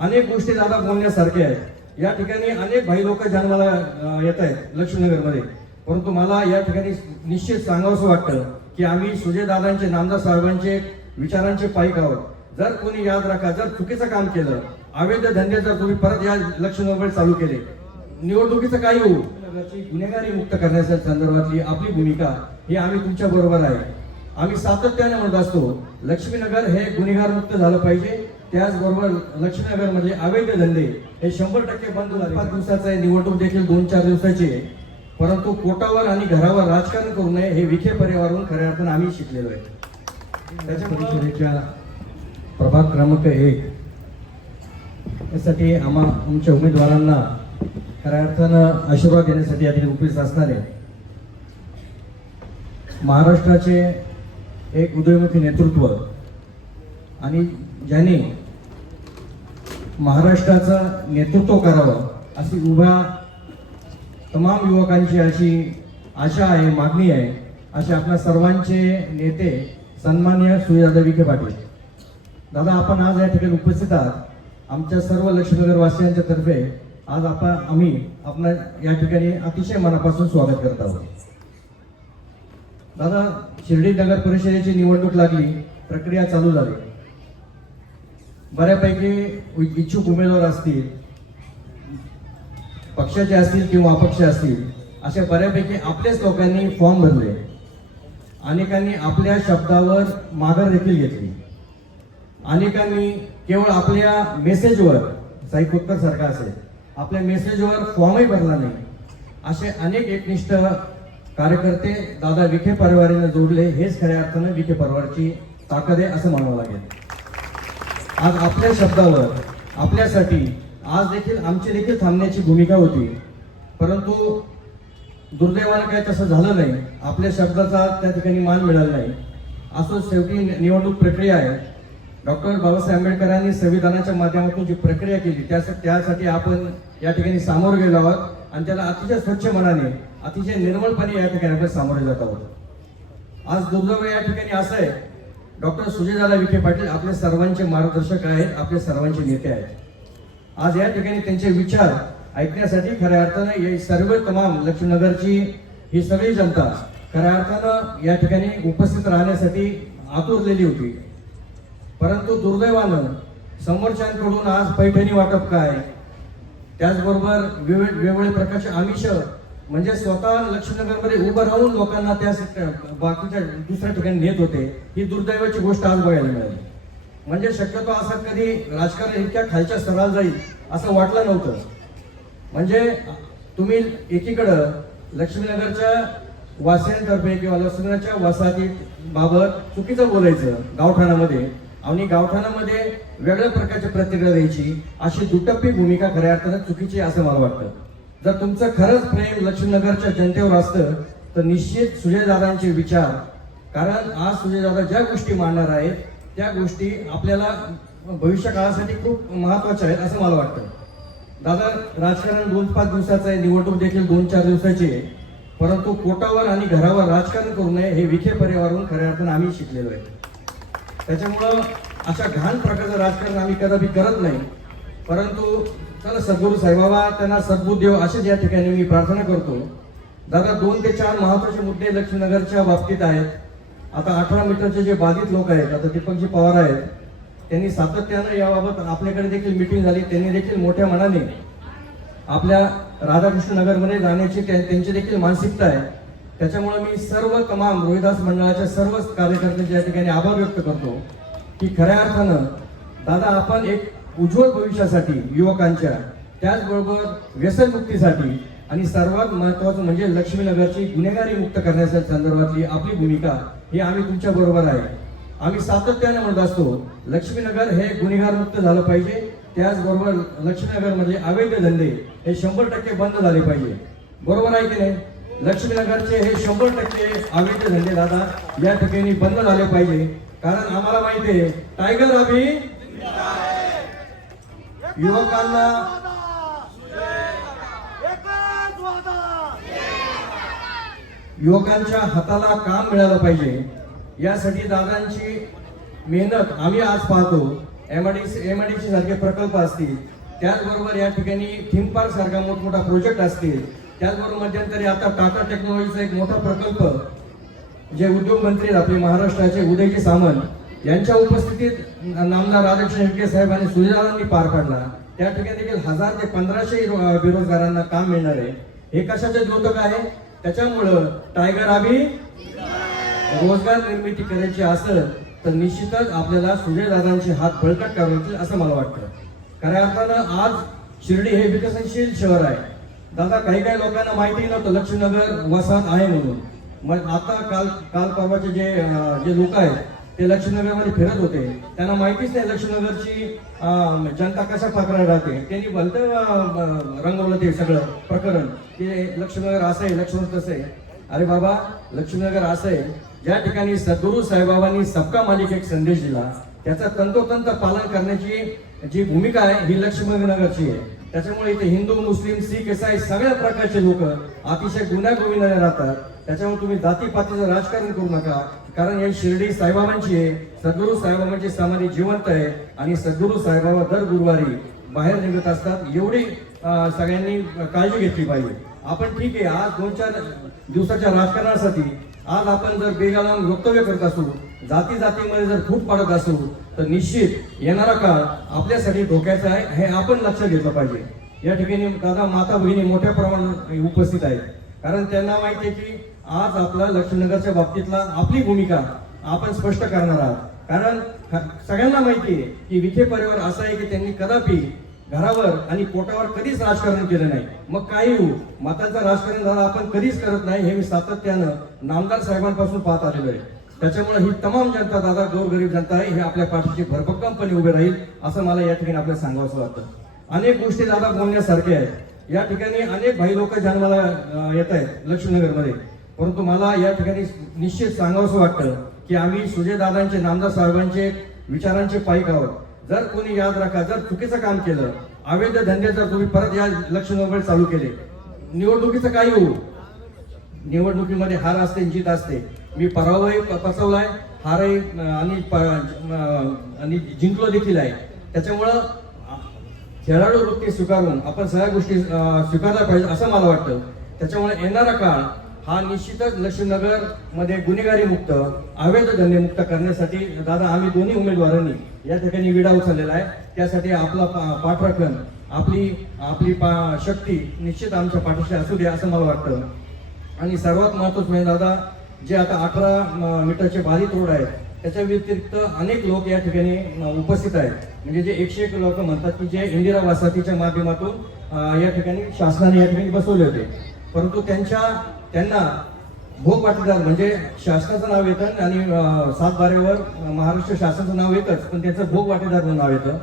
अनेक गोष्टी दादा बोलण्यासारख्या आहेत। या ठिकाणी अनेक भाई लोक जन्माला येत आहेत लक्ष्मीनगरमध्ये, परंतु मला या ठिकाणी निश्चित सांगावंसं वाटतं की आम्ही सुजयदादांचे, नामदार साहेबांचे विचारांचे पाईक आहोत। जर कोणी याद राखा, जर चुकीचं काम केलं, अवैध धंदे जर तुम्ही परत या लक्ष्मीनगरमध्ये चालू केले, निवडणुकीचं काही होऊ, नगरची गुन्हेगारी मुक्त करण्याच्या संदर्भातली आपली भूमिका ही आम्ही तुमच्या बरोबर आहे। आम्ही सातत्याने म्हणत असतो लक्ष्मीनगर हे गुन्हेगार मुक्त झालं पाहिजे, त्याचबरोबर लक्ष्मीनगर मध्ये अवैध धंदे हे 100% बंद झाले। 5 दिवसाचा निवडणूक देखील 2-4 दिवसाची आहे, परंतु पोटावर आणि घरावर राजकारण करू नये हे विखे परिवारावरून खऱ्या अर्थानं आम्ही शिकलेलो आहे। त्याच्या परिषदेच्या प्रभाग क्रमांक 1 यासाठी आमच्या उमेदवारांना खऱ्या अर्थानं आशीर्वाद देण्यासाठी या ठिकाणी उपस्थित असणारे महाराष्ट्राचे एक उदयोन्मुखी नेतृत्व आणि ज्यांनी महाराष्ट्राचं नेतृत्व करावं अशी उभ्या तमाम युवकांची अशी आशा आहे, मागणी आहे, असे आपल्या सर्वांचे नेते सन्माननीय सुजयदादा विखे पाटील दादा, आपण आज या ठिकाणी उपस्थित आहात। आमच्या सर्व लक्ष्मीनगर वासियांच्या तर्फे आज आम्ही आपल्या या ठिकाणी अतिशय मनापासून स्वागत करत आहोत। दादा, शिर्डी नगर परिषदेची निवडणूक लागली, प्रक्रिया चालू झाली, बऱ्यापैकी इच्छुक उमेदवार असतील, पक्षाचे असतील किंवा अपक्ष असतील, अशा बऱ्यापैकी आपल्याच लोकांनी फॉर्म भरले, अनेकांनी आपल्या शब्दावर माघार देखील घेतली, अनेकांनी केवळ आपल्या मेसेजवर, साई खोतकर सारखा असेल, आपल्या मेसेजवर फॉर्मही भरला नाही, असे अनेक एकनिष्ठ कार्यकर्ते दादा विखे परिवाराने जोडले। हेच खऱ्या अर्थानं विखे परिवाराची ताकद आहे असं म्हणावं लागेल। आज आपल्या शब्दावर, आपल्यासाठी आज देखील आमची देखील थांबण्याची भूमिका होती, परंतु दुर्दैवानं काय तसं झालं नाही, आपल्या शब्दाचा त्या ठिकाणी मान मिळाला नाही। असं शेवटी निवडणूक प्रक्रिया आहे। डॉक्टर बाबासाहेब आंबेडकरांनी संविधानाच्या माध्यमातून जी प्रक्रिया केली त्यासाठी आपण या ठिकाणी सामोरे गेलो आहोत आणि त्याला अतिशय स्वच्छ मनाने, अतिशय निर्मळपणे या ठिकाणी आपण सामोरे जात आहोत। आज दुर्दैव या ठिकाणी असं आहे, डॉक्टर सुजयदादा विखे पाटील आपल्या सर्वांचे मार्गदर्शक आहेत, आपले सर्वांचे नेते आहेत। आज या ठिकाणी त्यांचे विचार ऐकण्यासाठी खऱ्या अर्थानं हे सर्व तमाम लक्ष्मीनगरची ही सगळी जनता खऱ्या अर्थानं या ठिकाणी उपस्थित राहण्यासाठी आतुरलेली होती, परंतु दुर्दैवानं समोरच्यांकडून आज पैठणी वाटप काय, त्याचबरोबर वेगवेगळ्या प्रकारचे आमिष, म्हणजे स्वतः लक्ष्मीनगरमध्ये उभं राहून लोकांना त्या बाकीच्या दुसऱ्या ठिकाणी नेत होते। ही दुर्दैवाची गोष्ट आज बघायला मिळाली। म्हणजे शक्यतो असं कधी राजकारण इतक्या खालच्या स्तराला जाईल असं वाटलं नव्हतं। म्हणजे तुम्ही एकीकडं लक्ष्मीनगरच्या वासियांतर्फे किंवा लक्ष्मीनगरच्या वसाहती बाबत चुकीचं बोलायचं गावठाणामध्ये, आणि गावठाणामध्ये वेगळ्या प्रकारची प्रतिक्रिया द्यायची, अशी दुटप्पी भूमिका खऱ्या अर्थानं चुकीची असं मला वाटतं। जर तुमचं खरंच प्रेम लक्ष्मीनगरच्या जनतेवर असतं तर निश्चित सुजयदादांचे विचार, कारण आज सुजयदादा ज्या गोष्टी मांडणार आहेत त्या गोष्टी आपल्याला भविष्य काळासाठी खूप महत्वाच्या आहेत असं मला वाटतं। दादा, राजकारण 2-5 दिवसाचं आहे, निवडणूक देखील 2-4 दिवसाची आहे, परंतु पोटावर आणि घरावर राजकारण करू नये हे विखे परिवारावरून खऱ्या अर्थानं आम्ही शिकलेलो आहे। त्याच्यामुळं अशा घाण प्रकारचं राजकारण आम्ही कदापि करत नाही, परंतु चला सद्गुरू साईबाबा त्यांना सद्बुद्धी देव असेच या ठिकाणी मी प्रार्थना करतो। दादा, 2 ते 4 महत्वाचे मुद्दे लक्ष्मीनगरच्या बाबतीत आहेत। आता 18 मीटरचे जे बाधित लोक आहेत, आता दीपकजी पवार आहेत, त्यांनी सातत्यानं याबाबत आपल्याकडे देखील मीटिंग झाली, त्यांनी देखील मोठ्या मनाने आपल्या राधाकृष्ण नगरमध्ये जाण्याची त्यांची देखील मानसिकता आहे। त्याच्यामुळे मी सर्व तमाम रोहिदास मंडळाच्या सर्व कार्यकर्त्यांच्या या ठिकाणी आभार व्यक्त करतो की खऱ्या अर्थानं दादा आपण एक उज्ज्वल भविष्यासाठी युवकांच्या, त्याचबरोबर व्यसनमुक्तीसाठी आणि सर्वात महत्त्वाचं म्हणजे लक्ष्मीनगरची गुन्हेगारी मुक्त करण्याच्या संदर्भातली आपली भूमिका ही आम्ही तुमच्या बरोबर आहे। आम्ही सातत्याने म्हणत असतो लक्ष्मीनगर हे गुन्हेगार मुक्त झालं पाहिजे, त्याचबरोबर लक्ष्मीनगरमध्ये अवैध धंदे हे 100% बंद झाले पाहिजे। बरोबर आहे की नाही? लक्ष्मीनगरचे हे 100% अवैध धंदे दादा या ठिकाणी बंद झाले पाहिजे, कारण आम्हाला माहिती आहे टायगर अभी युवकांना युवकांच्या हाताला काम मिळालं पाहिजे, यासाठी दादांची मेहनत आम्ही आज पाहतो। MIDC सारखे प्रकल्प असतील, त्याचबरोबर या ठिकाणी थीम पार्क सारखा मोठमोठा प्रोजेक्ट असतील, त्याचबरोबर मध्यंतरी आता टाटा टेक्नॉलॉजीचा एक मोठा प्रकल्प जे उद्योग मंत्री आपले महाराष्ट्राचे उदयजी सामंत यांच्या उपस्थितीत नामदार राधाकृष्ण विखे साहेब आणि सुजयदादांनी पार पाडला. त्या ठिकाणी देखील 1000 ते 1500 बेरोजगारांना काम मिळणार आहे. हे कशाचे द्योतक आहे? त्याच्यामुळं टायगर अभी रोजगार निर्मिती करायची असेल तर निश्चितच आपल्याला सुजयदादांचे हात बळकट करायचे असं मला वाटतं. खऱ्या अर्थानं आज शिर्डी हे विकसनशील शहर आहे. दादा काही लोकांना माहिती नव्हतं लक्ष्मीनगर वसाहत आहे म्हणून. मग आता काल परवाचे जे लोक आहेत ते लक्ष्मीनगरमध्ये फिरत होते, त्यांना माहितीच नाही लक्ष्मीनगरची जनता कशा प्रकारे राहते. त्यांनी भलतं रंगवलं ते सगळं प्रकरण की लक्ष्मीनगर असं आहे, लक्ष्मीनगर तसं आहे. अरे बाबा, लक्ष्मीनगर असं आहे ज्या ठिकाणी सद्गुरू साईबाबांनी सबका मालिक एक संदेश दिला, त्याचा तंतोतंत पालन करण्याची जी भूमिका आहे ही लक्ष्मीनगरची आहे. त्याच्यामुळे इथे हिंदू, मुस्लिम, सीख, ईसाई सगळ्या प्रकारचे लोक अतिशय गुण्यागोविंदाने राहतात. त्याच्यामुळे तुम्ही जातीपातीचं राजकारण करू नका, कारण ही शिर्डी साईबाबांची आहे. सद्गुरू साईबाबांची समाधी जिवंत आहे आणि सद्गुरू साईबाबा दर गुरुवारी बाहेर निघत असतात. एवढी सगळ्यांनी काळजी घेतली पाहिजे. आपण ठीक आहे, आज 2-4 दिवसाच्या राजकारणासाठी आज आपण जर बेगाला वक्तव्य करत असू, जातीमध्ये जर फूट पाडत असू, तर निश्चित येणारा काळ आपल्यासाठी धोक्याचा आहे हे आपण लक्षात घेतलं पाहिजे. या ठिकाणी दादा माता भगिनी मोठ्या प्रमाणात उपस्थित आहेत, कारण त्यांना माहिती आहे की आज आपला लक्ष्मीनगरच्या बाबतीतला आपली भूमिका आपण स्पष्ट करणार आहात. कारण सगळ्यांना माहिती आहे की विखे परिवार असा आहे की त्यांनी कदापि घरावर आणि पोटावर कधीच राजकारण केलं नाही. मग काही होऊ, मतांचं राजकारण दादा आपण कधीच करत नाही हे मी सातत्यानं नामदार साहेबांपासून पाहत आलेलो आहे. त्याच्यामुळे ही तमाम जनता दादा गोरगरीब जनता आहे हे आपल्या पाठीशी भरभक्कमपणे उभे राहील असं मला या ठिकाणी आपल्याला सांगावंसं वाटतं. अनेक गोष्टी दादा बोलण्यासारख्या आहेत. या ठिकाणी अनेक भाई लोक जन्माला येत आहेत लक्ष्मीनगरमध्ये, परंतु मला या ठिकाणी निश्चित सांगावंसं वाटतं की आम्ही सुजयदादांचे, नामदार साहेबांचे विचारांचे पाईक आहोत. जर कोणी याद राखा, जर चुकीचं काम केलं, अवैध धंदे जर तुम्ही परत या लक्ष्मीनगर चालू केले, निवडणुकीचं काही होऊ, निवडणुकीमध्ये हार असते, जीत असते. मी पराभवही पचवलाय, हारही आणि जिंकलो देखील आहे. त्याच्यामुळं खेळाडू वृत्ती स्वीकारून आपण सगळ्या गोष्टी स्वीकारल्या पाहिजे असं मला वाटतं. त्याच्यामुळे येणारा काळ हा निश्चितच लक्ष्मीनगर मध्ये गुन्हेगारी मुक्त, अवैध धंदे मुक्त करण्यासाठी दादा आम्ही दोन्ही उमेदवारांनी या ठिकाणी विडा उचललेला आहे. त्यासाठी आपला पाठराखण, आपली शक्ती निश्चित आमच्या पाठीशी असू द्या असं मला वाटतं. आणि सर्वात महत्त्वाचं म्हणजे दादा, जे आता 18 मीटरचे बाधित रोड आहेत त्याच्या व्यतिरिक्त अनेक लोक या ठिकाणी उपस्थित आहेत. म्हणजे जे 101 लोक म्हणतात की जे इंदिरा वसाहतीच्या माध्यमातून या ठिकाणी शासनाने या ठिकाणी बसवले होते, परंतु त्यांना भोग वाटेदार म्हणजे शासनाचं नाव येतं आणि 7/12वर महाराष्ट्र शासनाचं नाव येतच, पण त्याचं भोग वाटेदार म्हणून नाव येतं.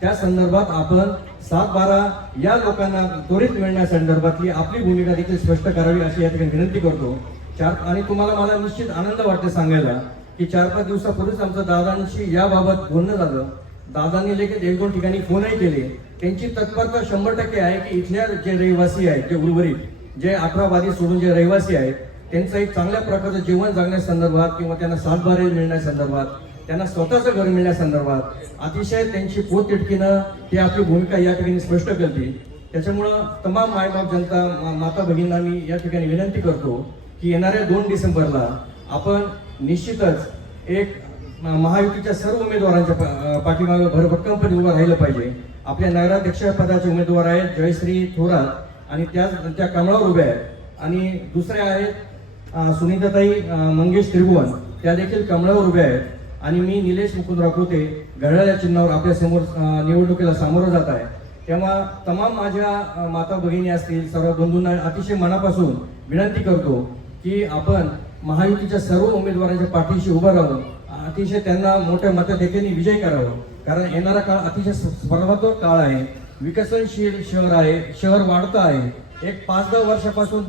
त्या संदर्भात आपण 7/12 या लोकांना त्वरित मिळण्यासंदर्भातली आपली भूमिका देखील स्पष्ट करावी अशी या ठिकाणी विनंती करतो. आणि तुम्हाला मला निश्चित आनंद वाटते सांगायला की 4-5 दिवसापूर्वीच आमचं दादांशी याबाबत बोलणं झालं. दादांनी लगेच 1-2 ठिकाणी फोनही केले. त्यांची तत्परता 100% आहे की इथल्या जे रहिवासी आहेत, जे उर्वरित जे 18 बाधित सोडून जे रहिवासी आहेत, त्यांचं एक चांगल्या प्रकारचं जीवन जगण्यासंदर्भात किंवा त्यांना 7/12 मिळण्यासंदर्भात, त्यांना स्वतःचं घर मिळण्यासंदर्भात अतिशय त्यांची पोटतिडकीनं ते आपली भूमिका या ठिकाणी स्पष्ट करतील. त्याच्यामुळं तमाम मायबाप जनता, माता भगिनींना मी या ठिकाणी विनंती करतो की येणाऱ्या 2 डिसेंबरला आपण निश्चितच एक महायुतीच्या सर्व उमेदवारांच्या पाठीमागे भरभक्कमपणे उभं राहिलं पाहिजे. आपल्या नगराध्यक्ष पदाचे उमेदवार आहेत जयश्री थोरात आणि त्या कमळावर उभ्या आहेत. आणि दुसऱ्या आहेत सुनीताताई मंगेश त्रिभुवन, त्या देखील कमळावर उभ्या आहेत. आणि मी निलेश मुकुंदराव खोते घड्याळ या चिन्हावर आपल्या समोर निवडणुकीला सामोरं जात आहे. तेव्हा तमाम माझ्या माता भगिनी असतील, सर्व बंधूंना अतिशय मनापासून विनंती करतो की आपण महायुतीच्या सर्व उमेदवारांच्या पाठीशी उभं राहून अतिशय त्यांना मोठ्या मताधिक्याने विजय करावं. कारण येणारा काळ अतिशय स्पर्धात्मक काळ आहे, विकसनशील शहर आहे, शहर वाढतं आहे. एक 5-10 वर्षापासून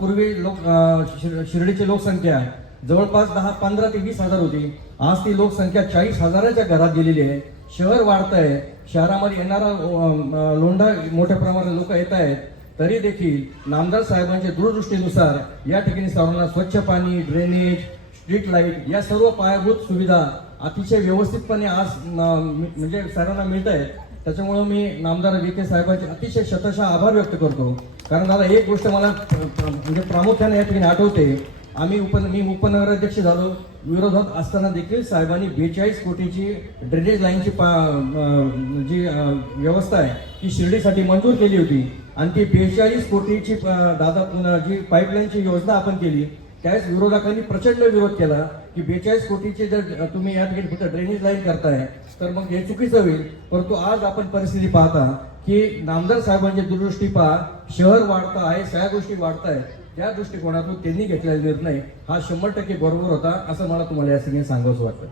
पूर्वी शिर्डीची लोकसंख्या जवळपास 15 ते 20 हजार होती. आज ती लोकसंख्या 40,000च्या घरात गेलेली आहे. शहर वाढत आहे, शहरामध्ये येणारा लोंढा मोठ्या प्रमाणात लोक येत आहेत. तरी देखील नामदार साहेबांच्या दूरदृष्टीनुसार या ठिकाणी सर्वांना स्वच्छ पाणी, ड्रेनेज, स्ट्रीट लाईट या सर्व पायाभूत सुविधा अतिशय व्यवस्थितपणे आज म्हणजे सर्वांना मिळत आहेत. त्याच्यामुळं मी नामदार विखे साहेबांचे अतिशय शतशः आभार व्यक्त करतो. कारण दादा एक गोष्ट मला म्हणजे प्रामुख्याने या ठिकाणी आठवते, मी उपनगराध्यक्ष झालो, विरोधात असताना देखील साहेबांनी 42 कोटीची ड्रेनेज लाईनची जी व्यवस्था आहे ती शिर्डीसाठी मंजूर केली होती. आणि ती 42 कोटीची दादा जी पाईपलाईनची योजना आपण केली त्यावेळेस विरोधकांनी प्रचंड विरोध केला की 42 कोटीचे जर तुम्ही या ठिकाणी फक्त ड्रेनेज लाईन करताय तर मग हे चुकीचं होईल. परंतु आज आपण परिस्थिती पाहता की नामदार साहेबांची दूरदृष्टी पहा, शहर वाढतं आहे, सगळ्या गोष्टी वाढत आहेत, त्या दृष्टिकोनातून त्यांनी घेतलेला निर्णय हा 100% बरोबर होता असं मला तुम्हाला या सगळ्यांनी सांगावंसं वाटतं.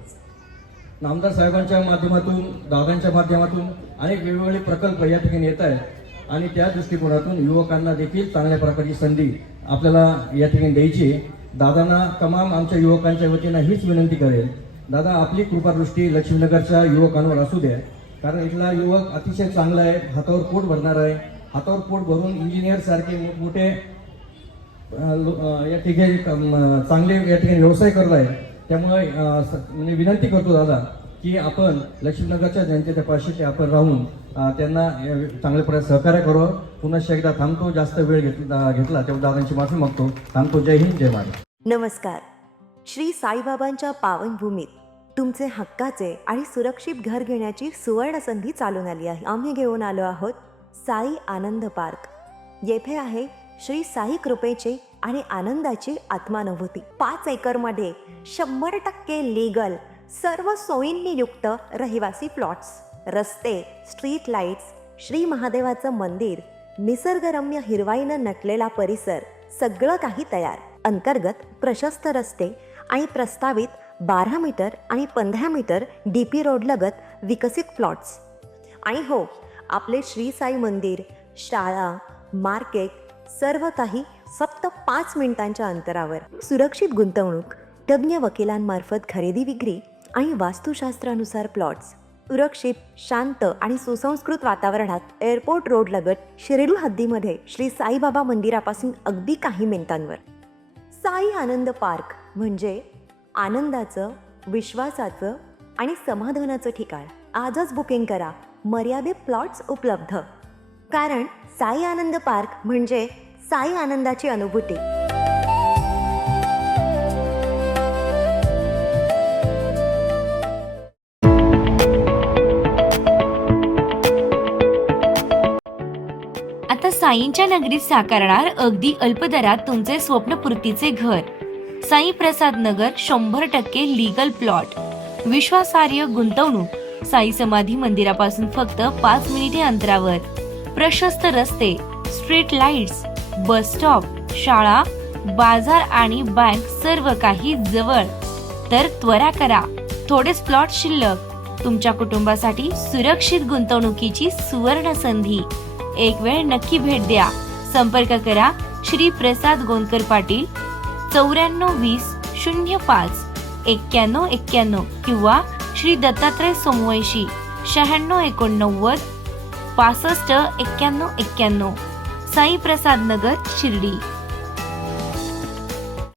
नामदार साहेबांच्या माध्यमातून, दादांच्या माध्यमातून अनेक वेगवेगळे प्रकल्प या ठिकाणी येत आहेत आणि त्या दृष्टिकोनातून युवकांना देखील चांगल्या प्रकारची संधी आपल्याला या ठिकाणी द्यायची. दादांना तमाम आमच्या युवकांच्या वतीनं हीच विनंती करेल, दादा आपली कृपादृष्टी लक्ष्मीनगरच्या युवकांवर असू द्या. कारण इथला युवक अतिशय चांगला आहे, हातावर पोट भरणार आहे. हातावर पोट भरून इंजिनियर सारखे मोठमोठे या ठिकाणी चांगले या ठिकाणी व्यवसाय करत आहे. त्यामुळे म्हणजे विनंती करतो दादा की आपण लक्ष्मीनगरच्या जनतेच्या पाशी आपण राहून त्यांना चांगल्या प्रकारे सहकार्य करावं. पुन्हा एकदा थांबतो, जास्त वेळ घेतला तेव्हा दादांची माफी मागतो. थांबतो. जय हिंद, जय महाराज. नमस्कार. श्री साईबाबांच्या पावनभूमीत तुमचे हक्काचे आणि सुरक्षित घर घेण्याची सुवर्ण संधी चालून आली आहे. आम्ही घेऊन आलो आहोत साई आनंद पार्क. येथे आहे श्री साई कृपेची आणि आनंदाची आत्मानुभूती. 5 एकरमध्ये 100% लीगल, सर्व सोयींनी युक्त रहिवासी प्लॉट्स, रस्ते, स्ट्रीट लाईट्स, श्री महादेवाचं मंदिर, निसर्गरम्य हिरवाईनं नटलेला परिसर, सगळं काही तयार. अंतर्गत प्रशस्त रस्ते आणि प्रस्तावित 12 मीटर आणि 15 मीटर DP रोड लगत विकसित प्लॉट्स. आणि हो, आपले श्री साई मंदिर, शाळा, मार्केट सर्व काही फक्त 5 मिनिटांच्या अंतरावर. सुरक्षित गुंतवणूक, तज्ज्ञ वकिलांमार्फत खरेदी विक्री आणि वास्तुशास्त्रानुसार प्लॉट्स. सुरक्षित, शांत आणि सुसंस्कृत वातावरणात एअरपोर्ट रोड लगत शिर्डी हद्दीमध्ये श्री साईबाबा मंदिरापासून अगदी काही मिनिटांवर. साई आनंद पार्क म्हणजे आनंदाचं, विश्वासाचं आणि समाधानाचं ठिकाण. आजच बुकिंग करा. मर्यादित प्लॉट्स उपलब्ध. कारण साई आनंद पार्क म्हणजे साई आनंदाची अनुभूती. आता साईंच्या नगरीत साकारणार अगदी अल्प दरात तुमचे स्वप्नपूर्तीचे घर. साई प्रसाद नगर 100% लीगल प्लॉट, विश्वासार्ह गुंतवणूक. साई समाधी मंदिरापासून फक्त 5 मिनिटे अंतरावर. प्रशस्त रस्ते, स्ट्रीट लाईट्स, बस स्टॉप, शाळा, बाजार आणि बँक सर्व काही जवळ. तर त्वरा करा, थोडेच प्लॉट शिल्लक. तुमच्या कुटुंबासाठी सुरक्षित गुंतवणुकीची सुवर्ण संधी. एक वेळ नक्की भेट द्या. संपर्क करा श्री प्रसाद गोंदकर पाटील 9420 05 91 किंवा श्री दत्तात्रय सोमवंशी 9689 65 91. साई प्रसाद नगर, शिर्डी.